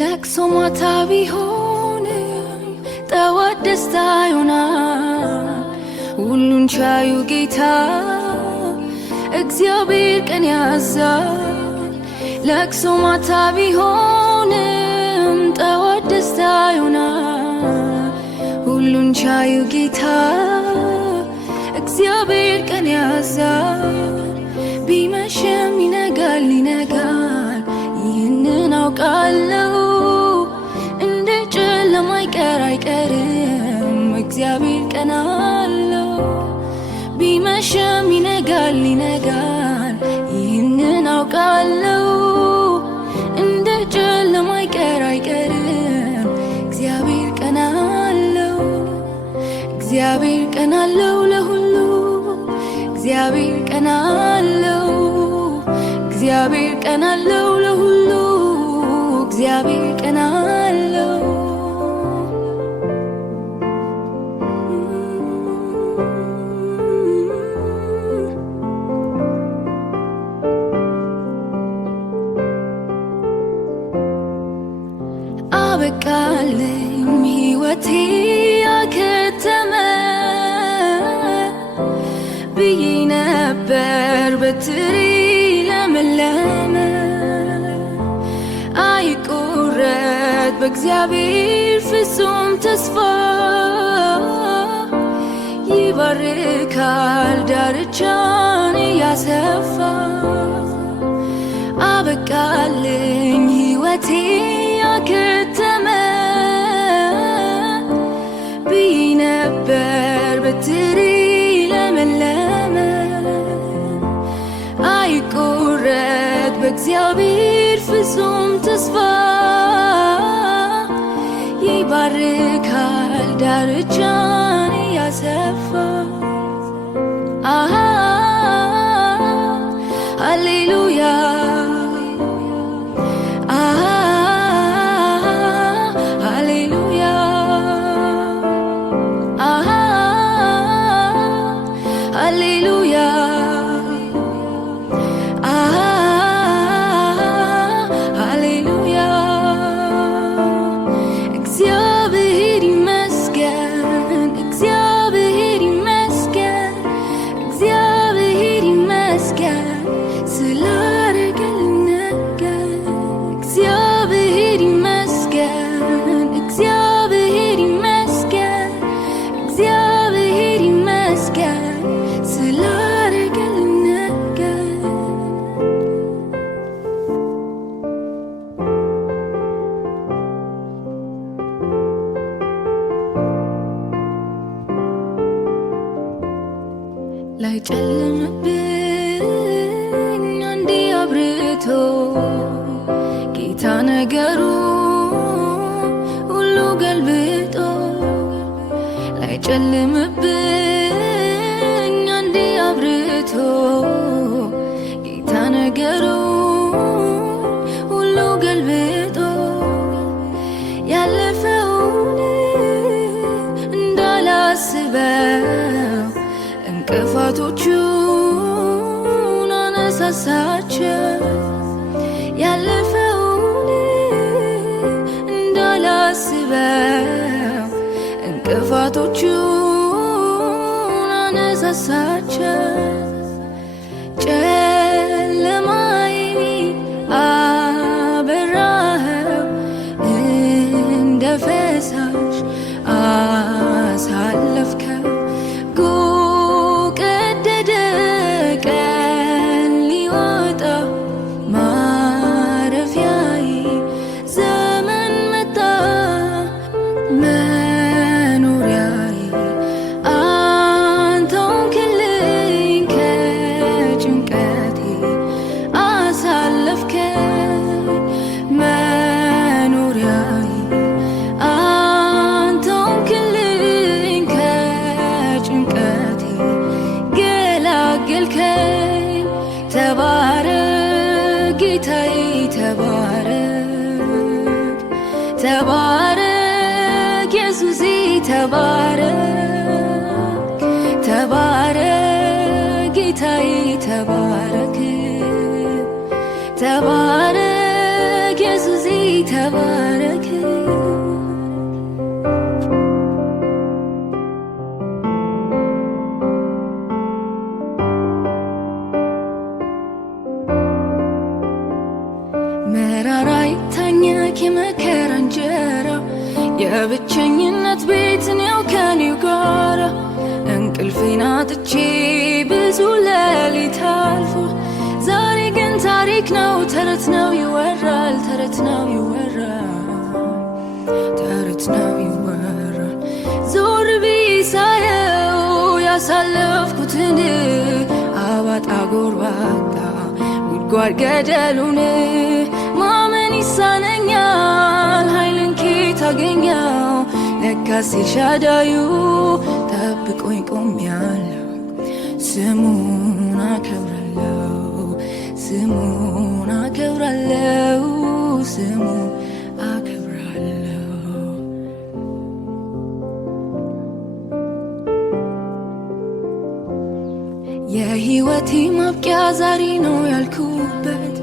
ለቅሶ ማታ ቢሆንም ጠዋት ደስታ ይሆናል። ሁሉን ቻዩ ጌታ እግዚአብሔር ቀን ያዛል። ለቅሶ ማታ ቢሆንም ጠዋት ደስታ ይሆናል። ሁሉን ቻዩ ጌታ እግዚአብሔር ቀን ያዛል። ቢመሽም ይነጋል ይነጋል ይህንን አውቃለሁ። እንደ ጨለማ አይቀርም እግዚአብሔር ቀን አለው። ቢመሽም ይነጋል ይነጋል ይህንን አውቃለሁ። እንደ ጨለማ አይቀርም እግዚአብሔር ቀን አለው። እግዚአብሔር ቀን አለው ለሁሉ እግዚአብሔር ቀን አለው። እግዚአብሔር ቀን አለው ለሁሉ እግዚአብሔር ቀን አለው። አበቃልኝ ሕይወቴ ያከተመ ብዬ ነበር በትሪ ለመለመ። አይቆረጥ በእግዚአብሔር ፍጹም ተስፋ ይባርካል ዳርቻን ያሰፋ። አበቃልኝ ሕይወቴ ያከተመ ብዬ ነበር በትሪ ለመለመ። አይቆረጥ በእግዚአብሔር ፍጹም ተስፋ ይባርካል ዳርቻን ያሰፋ። ሃሌሉያ ሃሌሉያ ሃሌሉያ ሃሌሉያ። እግዚአብሔር ይመስገን እግዚአብሔር ይመስገን እግዚአብሔር ይመስገን ስላደረገልኝ ነገር። እግዚአብሔር ይመስገን እግዚአብሔር ይመስገን እግዚአብሔር ይመስገን ስላደረገልኝ ነገር። ላይጨልምብኝ አንዴ አብርቶ ጌታ ነገሩ ሁሉ ገልብጦ። ላይጨልምብኝ አንዴ አብርቶ ጌታ ነገሩ ሁሉ ገልብጦ። ያለፈውን እንዳላስበው እንቅፋቶቹን አነሳሳቸው። ያለፈውን እንዳላስበው እንቅፋቶቹን አነሳሳቸው። ጨለማዬን አበራኸው እንደ ፈሳሽ አሳለፍከው። ቀደደ ቀን ሊወጣ ማረፊያዬ ዘመን መጣ መኖሪያዬ። አንተ ሆንክልኝ ከጭንቀቴ አሳለፍከኝ መኖሪያዬ። አንተ ሆንክልኝ ኢየሱስ ተባረክ ተባረክ ጌታዬ ተባረክ ተባረክ ኢየሱስ ተባረክ መራራ ይታኘክ የመከራ እንጀራ የብቸኝነት ቤትን ያው ከኔው ጋራ እንቅልፌን አጥቼ ብዙ ሌሊት አልፎ ዛሬ ግን ታሪክ ነው ተረት ነው ይወራል ተረት ነው ይወራል ተረት ነው ይወራል ዞር ብዬ ሳየው ያሳለፍኩትን አባጣ ጎርባጣ ጉድጓድ ገደሉን ማመን ይሳነኛል ኃይልን ኬት አገኘው ለካስ ኤልሻዳዩ ጠብቆኝ ቆሜያለሁ ስሙን አከብራለሁ ስሙን አከብራለሁ ስሙን አከብራለሁ የሕይወቴ ማብቂያ ዛሬ ነው ያልኩበት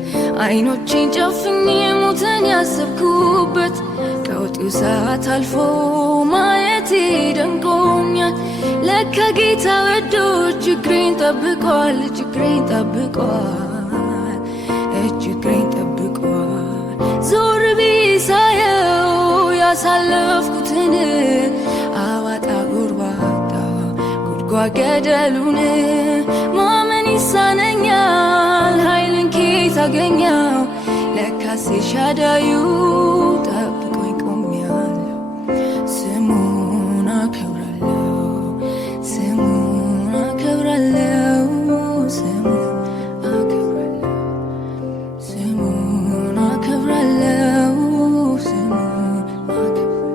አይኖቼን ጨፍኜ ሞትን ያሰብኩበት ቀውጢው ሰዓት አልፎ ማየቴ ደንቆኛል ለካ ጌታ ወዶ ችግሬን ጠብቋል ችግሬን ጠብቋል ችግሬን ጠብቋል ዞር ብዬ ሳየው ያሳለፍኩትን አባጣ ጎርባጣ ጉድጓድ ገደሉን ማመን ይሳነኛል ኃይልን ኬት አገኘው ለካስ ኤልሻዳዩ ጠብቆኝ ቆሜያለሁ ስሙን አከብራለሁ ስሙን አከብራለሁ ስሙን አከብራለሁ ስሙን አከብራለሁ ስሙን አከብራለሁ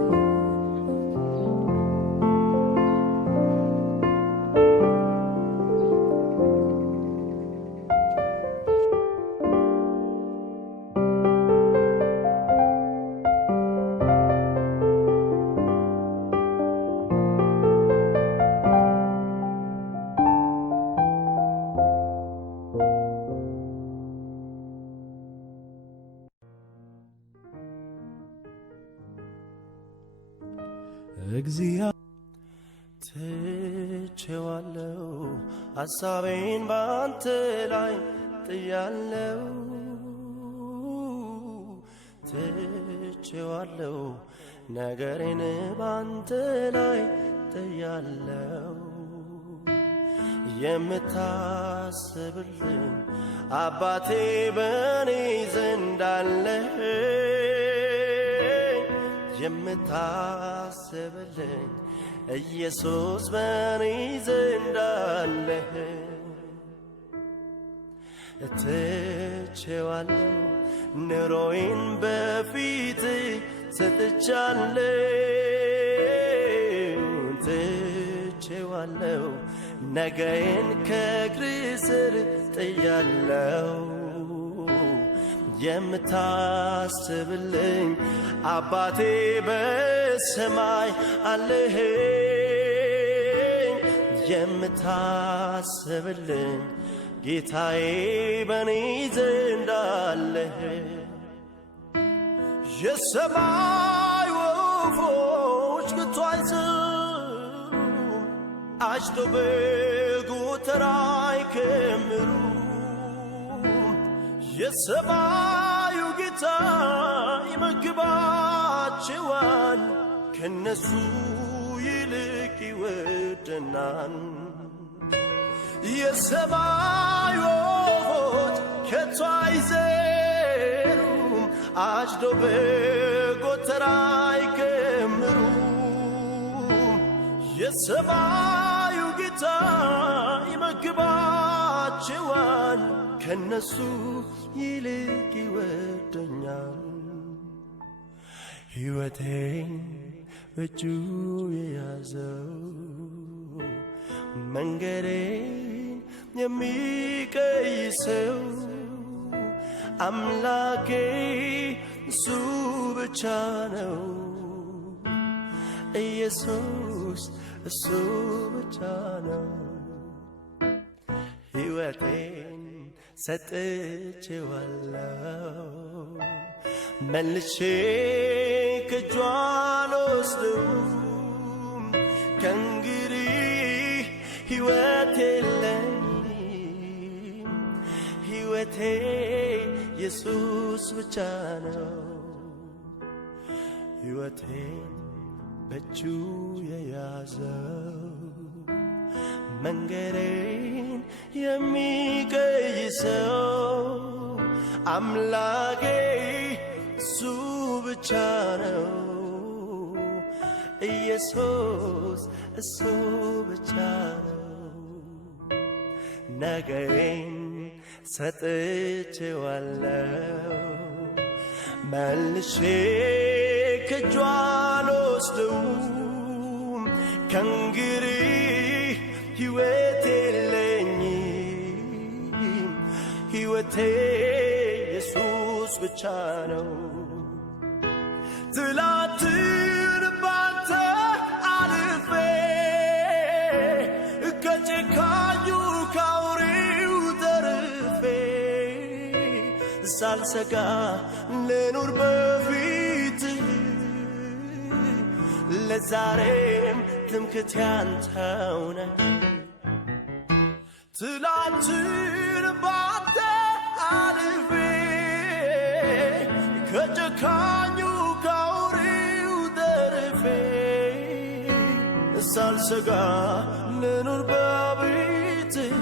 ትቼዋለሁ ሐሳቤን ባንተ ላይ ጥያለሁ ትቼዋለሁ ነገሬን ባንተ ላይ ጥያለሁ የምታስብልኝ አባቴ በኔ ዘንድ አለ የምታስብልኝ ኢየሱስ በኔ ዘንድ አለ ትቼዋለሁ ኑሮዬን በፊት ሰጥቻለሁ ትቼዋለሁ ነገዬን ከእግር ስር ጥያለሁ የምታስብልኝ አባቴ በሰማይ አለህ የምታስብልኝ ጌታዬ በኔ ዘንድ አለህ የሰማይ ወፎች ከቶ አይዘሩም አጭዶ በጎተራ አይከምሩም የሰማዩ ጌታ ይመግባቸዋል ከነሱ ይልቅ ይወደናል የሰማይ ወፎች ከቶ አይዘሩም አጭዶ በጎተራ አይከምሩም የሰማዩ ጌታ ይመግባቸዋል ከነሱ ይልቅ ይወደኛል ሕይወቴን በእጁ የያዘው መንገዴን የሚቀይሰው አምላኬ እሱ ብቻ ነው ኢየሱስ እሱ ብቻ ነው። ሕይወቴን ሰጥቼዋለሁ መልሼ ከእጁ አልወስደውም። ከእንግዲህ ሕይወት የለኝም። ሕይወቴ ኢየሱስ ብቻ ነው። ሕይወቴን በእጁ የያዘው መንገዴን የሚቀይሰው አምላኬ እሱ ብቻ ነው። ኢየሱስ እሱ ብቻ ነው። ነገሬን ሰጥቼዋለሁ መልሼ ከእጁ አልወስደውም። ከእንግዲህ ሕይወት የለኝም። ሕይወቴ ኢየሱስ ብቻ ነው። ትላንትን ባንተ አልፌ ከጨካኙ ካውሬው ተርፌ ሳልሰጋ ልኑር በፊትህ ለዛሬም ትምክህቴ አንተው ነህ። ትላንትን ባንተ አልፌ ከጨካኙ ካውሬው ተርፌ ሳልሰጋ ልኑር በቤትህ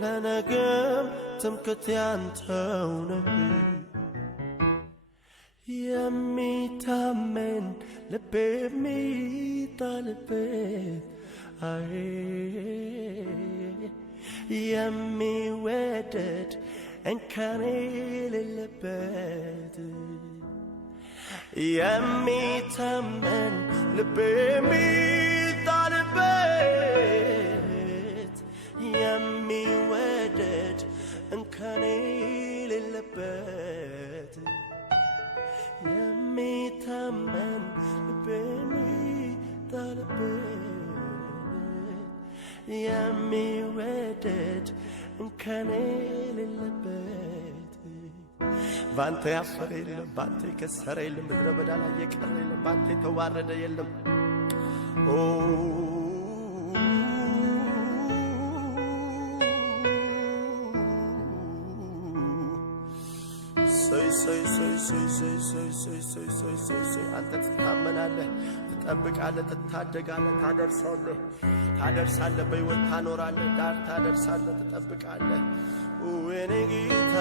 ለነገም ትምክህቴ አንተው ነህ። የሚታመን ልቤ የሚጣልበት የሚወደድ እንከን የሌለበት የሚታመን ልቤ የሚጣልበት የሚወደድ እንከን የሌለበት የሚታመን ልቤ የሚጣልበት የሚወደድ እንከን የሌለበት ባንተ ያፈረ የለም፣ ባንተ የከሰረ የለም፣ ምድረ በዳ ላይ የቀረ የለም፣ ባንተ የተዋረደ የለም። አንተ ትታመናለህ፣ ትጠብቃለህ፣ ትታደጋለህ፣ ታደርሳለህ፣ በሕይወት ታኖራለህ፣ ዳር ታደርሳለህ፣ ትጠብቃለህ። የኔ ጌታ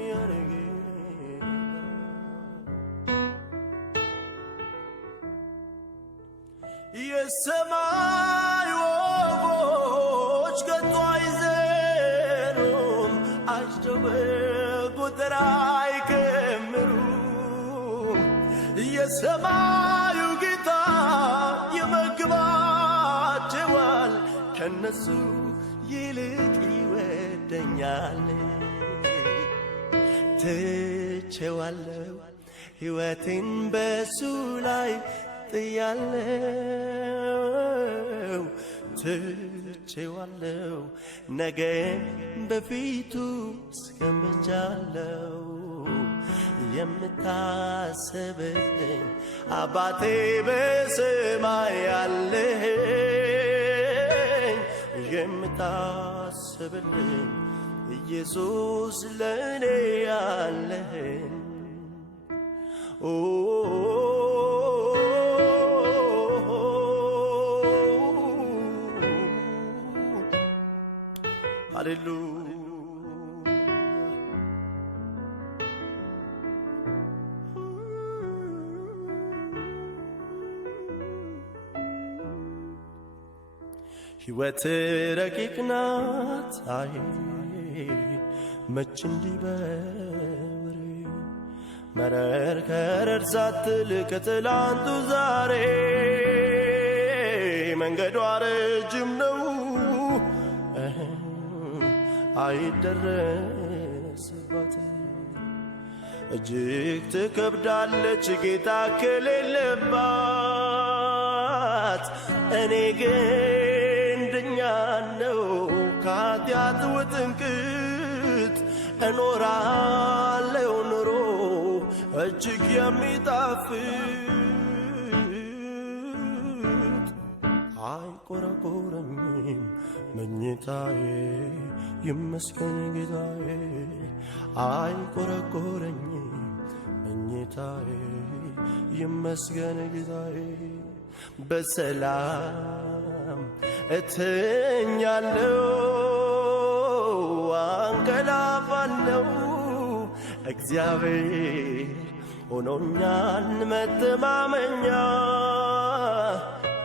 የኔ ጌታ የሰማይ ወፎች ከቶ አይዘሩም፣ አጭደው በጎተራ አይከምሩም። የሰማዩ ጌታ ይመግባቸዋል፣ ከነሱ ይልቅ ይወደኛል። ትቼዋለሁ ሕይወቴን በሱ ላይ ጥያለሁ። ትቼዋለሁ ነገን በፊቱ አስቀምጫለሁ። የምታስብልኝ አባቴ በሰማይ ያለኝ የምታስብልኝ ኢየሱስ ለእኔ ያለኝ ሃሌሉያ ሕይወት ረቂቅ ናት አይ መች እንዲህ በወሬ መረር ከረር ሳትል ከትላንቱ ዛሬ መንገዷ ረጅም ነው አይደረስባት እጅግ ትከብዳለች ጌታ ከሌለባት። እኔ ግን ድኛለሁ ከኃጢአት ውጥንቅጥ እኖራለሁ ኑሮ እጅግ የሚጣፍጥ። አይቆረቆረኝም መኝታዬ ይመስገን ጌታዬ። አይቆረቆረኝም መኝታዬ ይመስገን ጌታዬ። በሰላም እተኛለሁ አንቀላፋለሁ። እግዚአብሔር ሆኖኛል መተማመኛ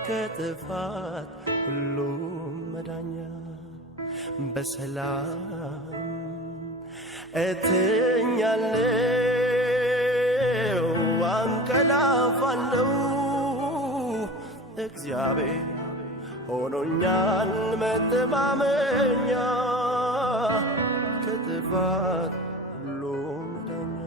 ከጥፋት ሁሉም መዳኛ። በሰላም እተኛለሁ አንቀላፋለሁ። እግዚአብሔር ሆኖኛል መተማመኛ ከጥፋት ሁሉም መዳኛ።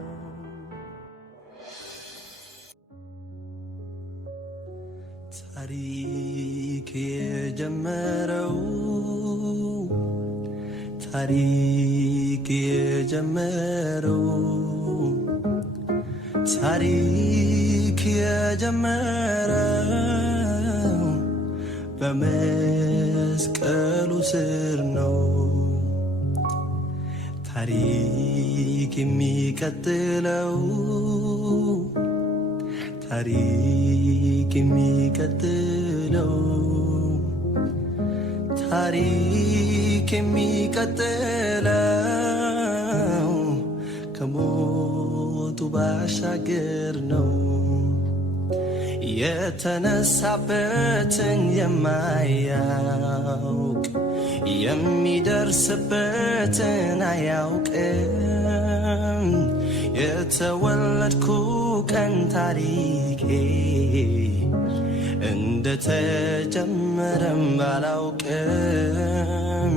ታሪክ የጀመረው ታሪክ የጀመረው ታሪክ የጀመረው በመስቀሉ ስር ነው። ታሪክ የሚቀጥለው ታሪክ የሚቀጥለው ታሪክ የሚቀጥለው ከሞቱ ባሻገር ነው። የተነሳበትን የማያውቅ የሚደርስበትን አያውቅም። የተወለድኩ ቀን ታሪኬ እንደተጀመረም ባላውቅም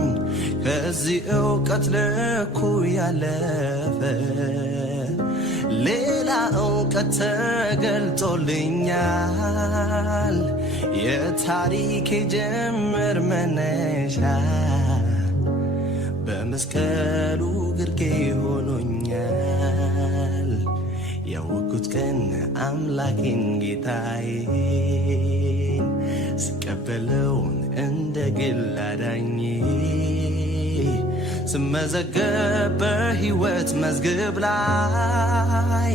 ከዚህ ዕውቀት ልኩ ያለፈ ሌላ ዕውቀት ተገልጦልኛል። የታሪኬ ጅምር መነሻ በመስቀሉ ግርጌ ሆኖኛል። ያወቅኩት ቀን አምላኬን ጌታዬን ስቀበለውን እንደ ግል አዳኜ ስመዘገብ በሕይወት መዝገብ ላይ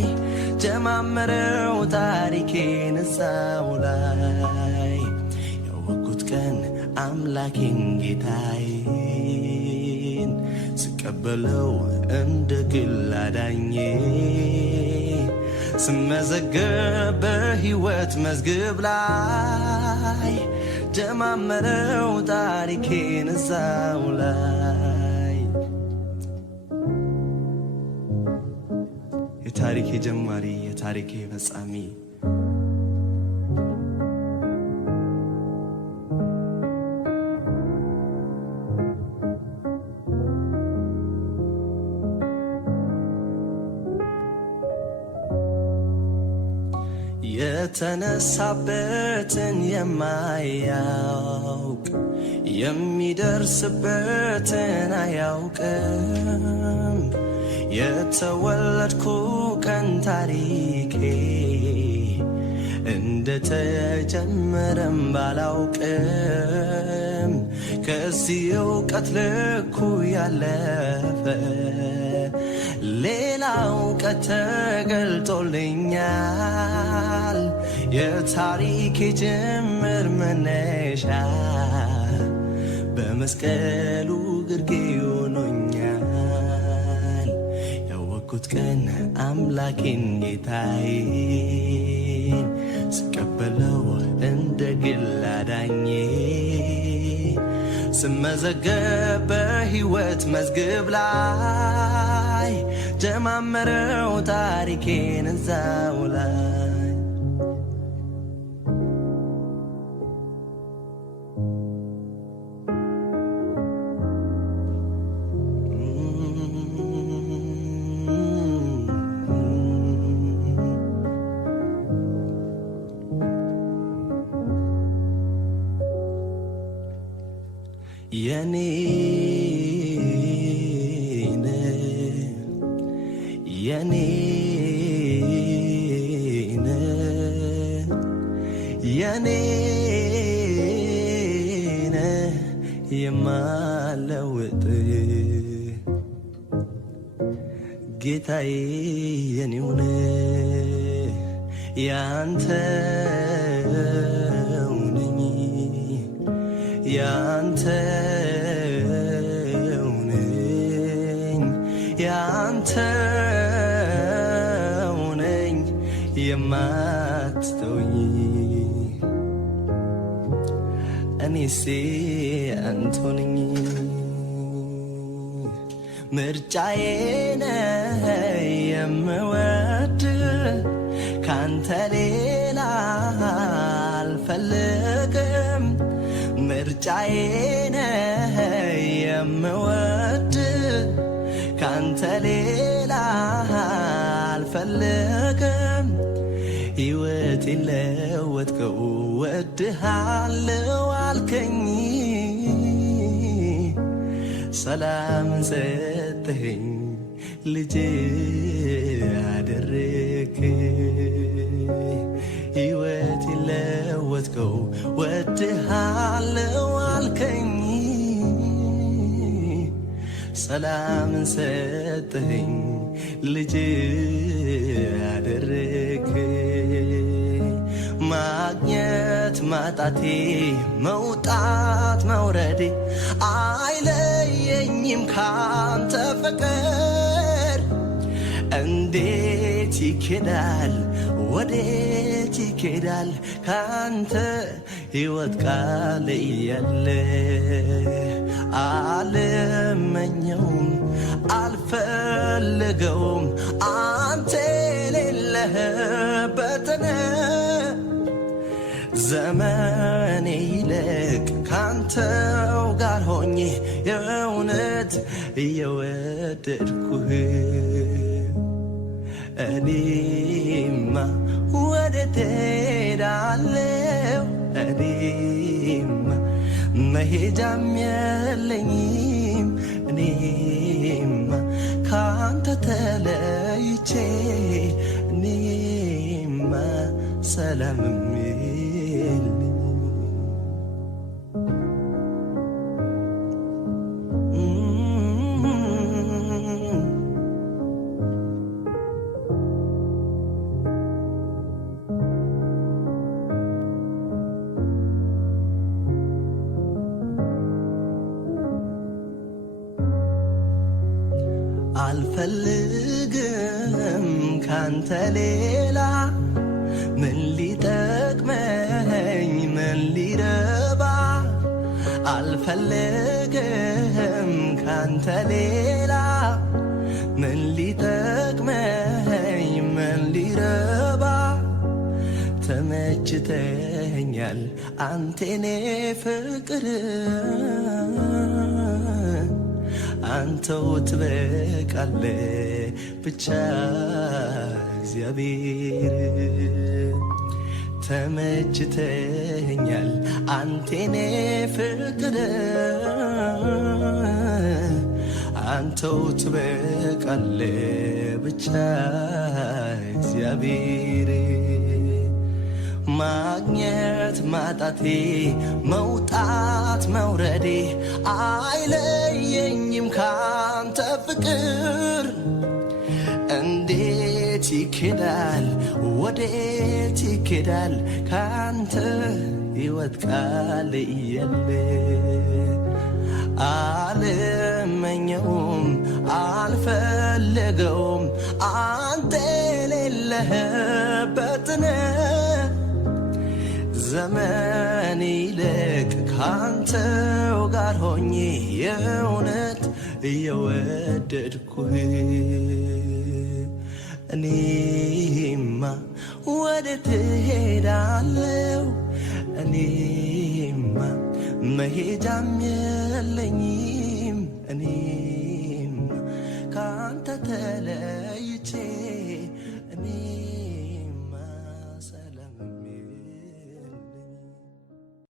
ጀማመረው ታሪኬን እዛው ላይ። ያወቅኩት ቀን አምላኬን ጌታዬን ስቀበለው እንደ ግል አዳኜ ስመዘገብ በሕይወት መዝገብ ላይ ጀማመረው ታሪኬን እዛው ላይ። የታሪኬ ጀማሪ የታሪኬ ፈጻሚ የተነሳበትን የማያውቅ የሚደርስበትን አያውቅም። የተወለድኩ ቀን ታሪኬ እንደተጀመረም ባላውቅም ከዚህ ዕውቀት ልኩ ያለፈ ሌላ ዕውቀት ተገልጦልኛል። የታሪኬ ጅምር መነሻ በመስቀሉ ግርጌ ሆኖኛል። ያወቅኩት ቀን አምላኬን ጌታዬን ስቀበለው እንደ ግል አዳኜ ስመዘገብ በሕይወት መዝገብ ላይ ጀማመረው ታሪኬን እዛው ላይ። የኔ የኔ የኔ የማለውጥ ጌታዬ የኔው ያንተው ነኝ ያንተው ነኝ ያንተው ነኝ የማትተውኝ እኔሴ አንተው ነኝ ምርጫዬ ነህ የምወድ ካንተ ሌላ አልፈልግም ምርጫዬ ነህ የምወድ ካንተ ሌላ አልፈልግም ሕይወቴን ለወጥከው ወድሃለው አልከኝ ሰላምን ሰጠኸኝ ልጅ አደረግከኝ ሕይወቴን ለወጥከው ወድሃለው አልከኝ ሰላምን ሰጠኸኝ ልጅ አደረግከኝ ማግኘት ማጣቴ መውጣት መውረዴ አይለየኝም ካንተ ፍቅር እንዴት ይኬዳል ወዴት ይኬዳል ካንተ ሕይወት ቃል እያለ አልመኘውም አልፈልገውም አንተ የሌለህበትን ዘመኔ ይለቅ ካንተው ጋር ሆኜ የእውነት እየወደድኩህ እኔማ ወዴት እሄዳለሁ እኔማ መሄጃም የለኝም እኔማ ካንተ ተለይቼ እኔማ ሰላምም አልፈልግም ካንተ ሌላ ምን ሊጠቅመኝ ምን ሊረባ አልፈልግም ካንተ ሌላ ምን ሊጠቅመኝ ምን ሊረባ ተመችተኛል አንቴኔ ፍቅር አንተው ትበቃለ ብቻ እግዚአብሔር ተመችተኛል አንቴኔ ፍቅር አንተው ትበቃለ ብቻ እግዚአብሔር ማግኘት ማጣቴ መውጣት መውረዴ አይለየኝም ካንተ ፍቅር እንዴት ይኬዳል ወዴት ይኬዳል ካንተ ሕይወት ቃል እያለ አልመኘውም አልፈልገውም አንተ የሌለህበትን ዘመን ይለቅ ካንተው ጋር ሆኜ የእውነት እየወደድኩህ እኔማ ወዴት እሄዳለሁ እኔማ መሄጃም የለኝም እኔማ ካንተ ተለይ